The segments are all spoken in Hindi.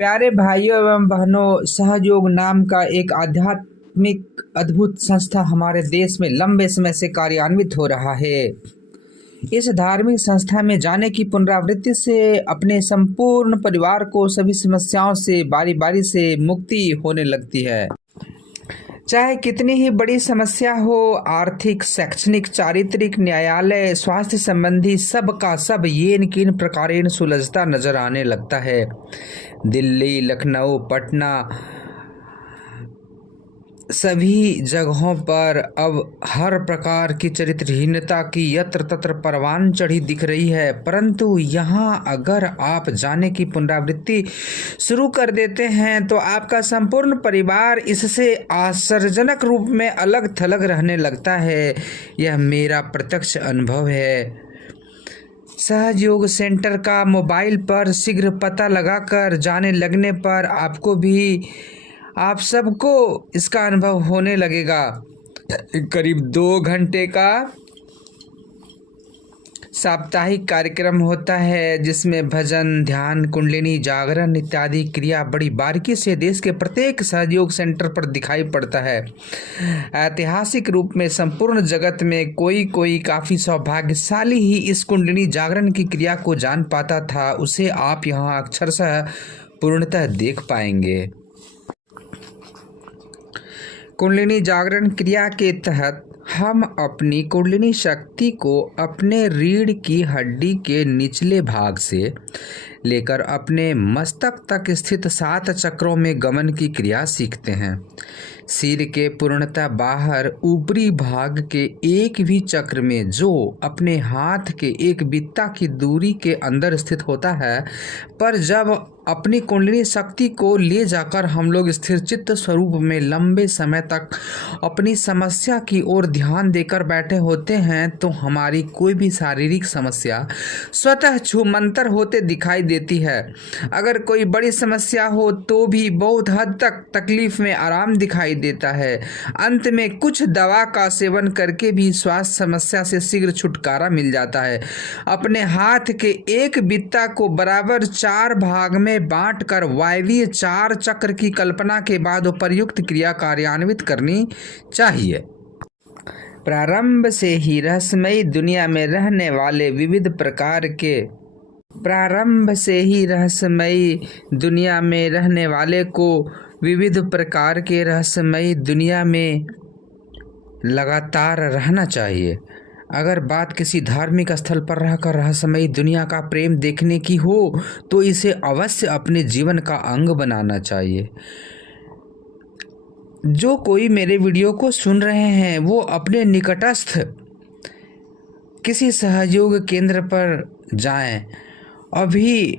प्यारे भाइयों एवं बहनों, सहयोग नाम का एक आध्यात्मिक अद्भुत संस्था हमारे देश में लंबे समय से कार्यान्वित हो रहा है। इस धार्मिक संस्था में जाने की पुनरावृत्ति से अपने संपूर्ण परिवार को सभी समस्याओं से बारी बारी से मुक्ति होने लगती है। चाहे कितनी ही बड़ी समस्या हो, आर्थिक, शैक्षणिक, चारित्रिक, न्यायालय, स्वास्थ्य संबंधी, सब का सब येन किन प्रकारेण सुलझता नजर आने लगता है। दिल्ली, लखनऊ, पटना, सभी जगहों पर अब हर प्रकार की चरित्रहीनता की यत्र तत्र परवान चढ़ी दिख रही है। परंतु यहाँ अगर आप जाने की पुनरावृत्ति शुरू कर देते हैं तो आपका संपूर्ण परिवार इससे आश्चर्यजनक रूप में अलग थलग रहने लगता है। यह मेरा प्रत्यक्ष अनुभव है। सहयोग सेंटर का मोबाइल पर शीघ्र पता लगाकर जाने लगने पर आपको भी, आप सबको इसका अनुभव होने लगेगा। करीब 2 घंटे का साप्ताहिक कार्यक्रम होता है जिसमें भजन, ध्यान, कुंडलिनी, जागरण इत्यादि क्रिया बड़ी बारीकी से देश के प्रत्येक सहयोग सेंटर पर दिखाई पड़ता है। ऐतिहासिक रूप में संपूर्ण जगत में कोई काफ़ी सौभाग्यशाली ही इस कुंडलिनी जागरण की क्रिया को जान पाता था। उसे आप यहाँ अक्षरशः पूर्णतः देख पाएंगे। कुंडलिनी जागरण क्रिया के तहत हम अपनी कुंडलिनी शक्ति को अपने रीढ़ की हड्डी के निचले भाग से लेकर अपने मस्तक तक स्थित 7 चक्रों में गमन की क्रिया सीखते हैं। सिर के पूर्णतः बाहर ऊपरी भाग के एक भी चक्र में, जो अपने हाथ के एक बित्ता की दूरी के अंदर स्थित होता है, पर जब अपनी कुंडलिनी शक्ति को ले जाकर हम लोग स्थिर चित्त स्वरूप में लंबे समय तक अपनी समस्या की ओर ध्यान देकर बैठे होते हैं तो हमारी कोई भी शारीरिक समस्या स्वतः छूमंतर होते दिखाई देती है। अगर कोई बड़ी समस्या हो तो भी बहुत हद तक तकलीफ में आराम दिखाई देता है। अंत में कुछ दवा का सेवन करके भी स्वास्थ्य समस्या से शीघ्र छुटकारा मिल जाता है। अपने हाथ के एक बित्ता को बराबर 4 भाग में बांटकर वायवीय 4 चक्र की कल्पना के बाद उपर्युक्त क्रिया कार्यान्वित करनी चाहिए। प्रारंभ से ही रहस्यमयी दुनिया में रहने वाले विविध प्रकार के रहस्यमयी दुनिया में लगातार रहना चाहिए। अगर बात किसी धार्मिक स्थल पर रहकर रहस्यमयी दुनिया का प्रेम देखने की हो तो इसे अवश्य अपने जीवन का अंग बनाना चाहिए। जो कोई मेरे वीडियो को सुन रहे हैं वो अपने निकटस्थ किसी सहयोग केंद्र पर जाएं। अभी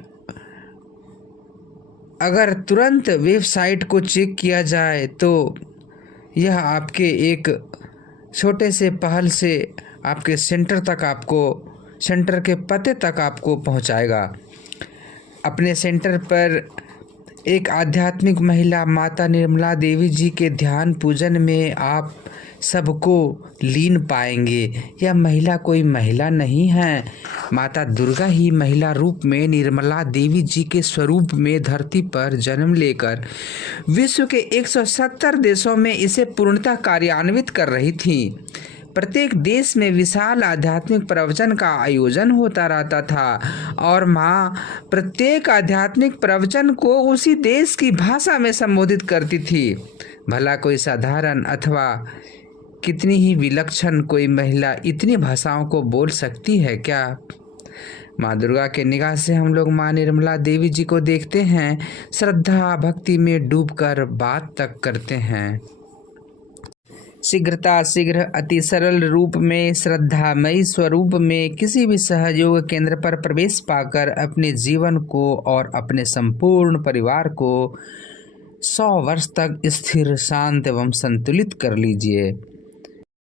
अगर तुरंत वेबसाइट को चेक किया जाए तो यह आपके एक छोटे से पहल से आपके सेंटर के पते तक आपको पहुंचाएगा। अपने सेंटर पर एक आध्यात्मिक महिला माता निर्मला देवी जी के ध्यान पूजन में आप सबको लीन पाएंगे। यह महिला कोई महिला नहीं है, माता दुर्गा ही महिला रूप में निर्मला देवी जी के स्वरूप में धरती पर जन्म लेकर विश्व के 170 देशों में इसे पूर्णतः कार्यान्वित कर रही थी। प्रत्येक देश में विशाल आध्यात्मिक प्रवचन का आयोजन होता रहता था और माँ प्रत्येक आध्यात्मिक प्रवचन को उसी देश की भाषा में संबोधित करती थी। भला कोई साधारण अथवा कितनी ही विलक्षण कोई महिला इतनी भाषाओं को बोल सकती है क्या? माँ दुर्गा के निगाह से हम लोग माँ निर्मला देवी जी को देखते हैं, श्रद्धा भक्ति में डूबकर बात तक करते हैं। शीघ्र अति सरल रूप में श्रद्धामयी स्वरूप में किसी भी सहयोग केंद्र पर प्रवेश पाकर अपने जीवन को और अपने संपूर्ण परिवार को 100 वर्ष तक स्थिर, शांत एवं संतुलित कर लीजिए।